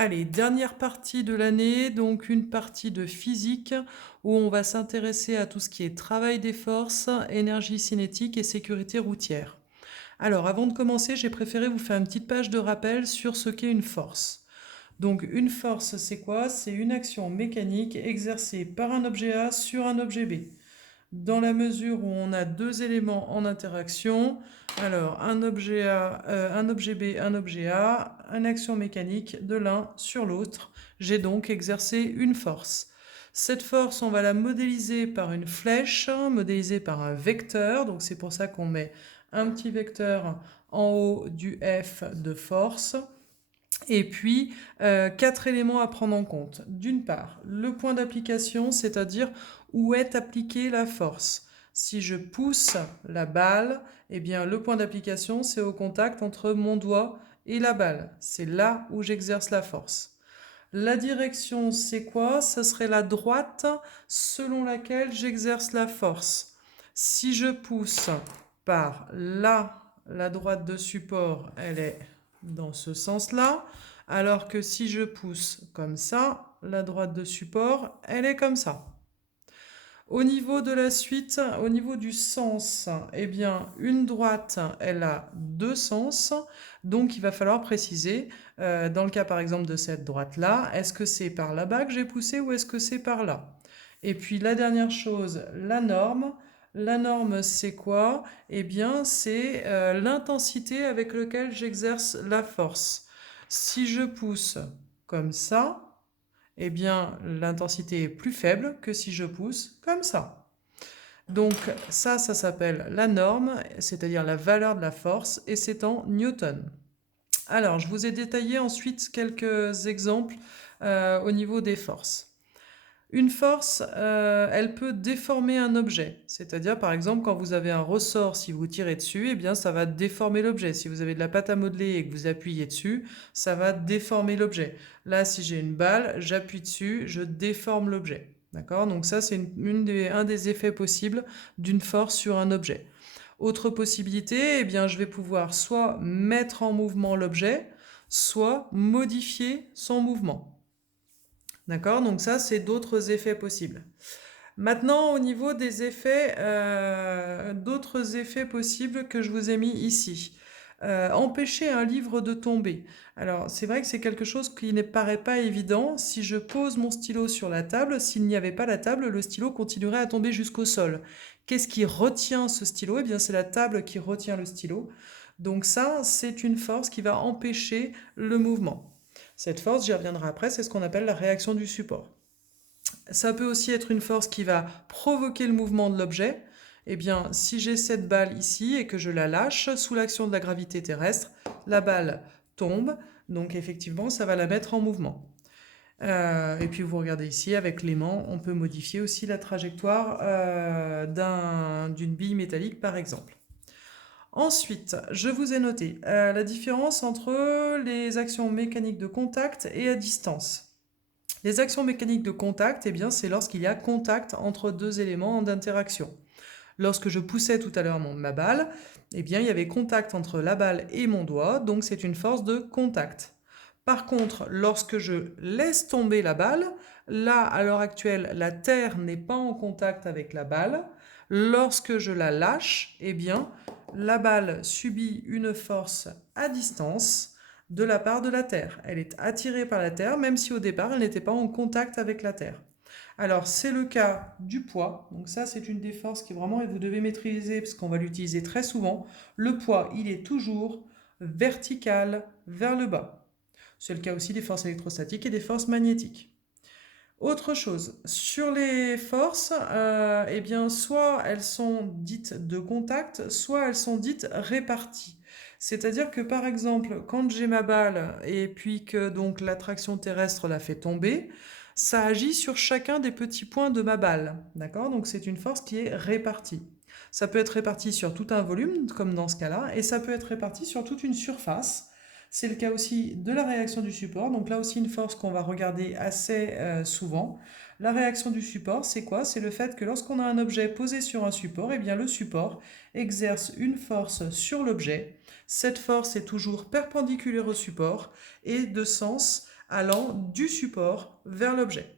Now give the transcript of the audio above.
Allez, dernière partie de l'année, donc une partie de physique où on va s'intéresser à tout ce qui est travail des forces, énergie cinétique et sécurité routière. Alors, avant de commencer, j'ai préféré vous faire une petite page de rappel sur ce qu'est une force. Donc, une force, c'est quoi? C'est une action mécanique exercée par un objet A sur un objet B. Dans la mesure où on a deux éléments en interaction, alors un objet A, un objet B, un objet A, une action mécanique de l'un sur l'autre, j'ai donc exercé une force. Cette force, on va la modéliser par une flèche, modélisée par un vecteur, donc c'est pour ça qu'on met un petit vecteur en haut du F de force. Et puis, quatre éléments à prendre en compte. D'une part, le point d'application, c'est-à-dire où est appliquée la force. Si je pousse la balle, eh bien, le point d'application, c'est au contact entre mon doigt et la balle. C'est là où j'exerce la force. La direction, c'est quoi? Ce serait la droite selon laquelle j'exerce la force. Si je pousse par là, la droite de support, elle est dans ce sens-là, alors que si je pousse comme ça, la droite de support, elle est comme ça. Au niveau de la suite, au niveau du sens, eh bien, une droite, elle a deux sens, donc il va falloir préciser, dans le cas par exemple de cette droite-là, est-ce que c'est par là-bas que j'ai poussé ou est-ce que c'est par là? Et puis la dernière chose, la norme. La norme, c'est quoi? Eh bien, c'est l'intensité avec laquelle j'exerce la force. Si je pousse comme ça, eh bien, l'intensité est plus faible que si je pousse comme ça. Donc ça s'appelle la norme, c'est-à-dire la valeur de la force, et c'est en newton. Alors, je vous ai détaillé ensuite quelques exemples au niveau des forces. Une force, elle peut déformer un objet. C'est-à-dire, par exemple, quand vous avez un ressort, si vous tirez dessus, eh bien, ça va déformer l'objet. Si vous avez de la pâte à modeler et que vous appuyez dessus, ça va déformer l'objet. Là, si j'ai une balle, j'appuie dessus, je déforme l'objet. D'accord? Donc ça, c'est un des effets possibles d'une force sur un objet. Autre possibilité, eh bien, je vais pouvoir soit mettre en mouvement l'objet, soit modifier son mouvement. D'accord? Donc ça, c'est d'autres effets possibles. Maintenant, au niveau des effets, d'autres effets possibles que je vous ai mis ici. Empêcher un livre de tomber. Alors, c'est vrai que c'est quelque chose qui ne paraît pas évident. Si je pose mon stylo sur la table, s'il n'y avait pas la table, le stylo continuerait à tomber jusqu'au sol. Qu'est-ce qui retient ce stylo? Eh bien, c'est la table qui retient le stylo. Donc ça, c'est une force qui va empêcher le mouvement. Cette force, j'y reviendrai après, c'est ce qu'on appelle la réaction du support. Ça peut aussi être une force qui va provoquer le mouvement de l'objet. Eh bien, si j'ai cette balle ici et que je la lâche sous l'action de la gravité terrestre, la balle tombe, donc effectivement, ça va la mettre en mouvement. Et puis vous regardez ici, avec l'aimant, on peut modifier aussi la trajectoire d'une bille métallique, par exemple. Ensuite, je vous ai noté la différence entre les actions mécaniques de contact et à distance. Les actions mécaniques de contact, eh bien, c'est lorsqu'il y a contact entre deux éléments d'interaction. Lorsque je poussais tout à l'heure ma balle, eh bien, il y avait contact entre la balle et mon doigt, donc c'est une force de contact. Par contre, lorsque je laisse tomber la balle, là, à l'heure actuelle, la terre n'est pas en contact avec la balle. Lorsque je la lâche, eh bien, la balle subit une force à distance de la part de la Terre. Elle est attirée par la Terre, même si au départ, elle n'était pas en contact avec la Terre. Alors, c'est le cas du poids. Donc ça, c'est une des forces qui vraiment, vous devez maîtriser, parce qu'on va l'utiliser très souvent. Le poids, il est toujours vertical vers le bas. C'est le cas aussi des forces électrostatiques et des forces magnétiques. Autre chose, sur les forces, eh bien, soit elles sont dites de contact, soit elles sont dites réparties. C'est-à-dire que par exemple, quand j'ai ma balle et puis que donc l'attraction terrestre la fait tomber, ça agit sur chacun des petits points de ma balle. D'accord? Donc c'est une force qui est répartie. Ça peut être réparti sur tout un volume, comme dans ce cas-là, et ça peut être réparti sur toute une surface. C'est le cas aussi de la réaction du support. Donc là aussi une force qu'on va regarder assez souvent. La réaction du support, c'est quoi? C'est le fait que lorsqu'on a un objet posé sur un support, eh bien le support exerce une force sur l'objet. Cette force est toujours perpendiculaire au support et de sens allant du support vers l'objet.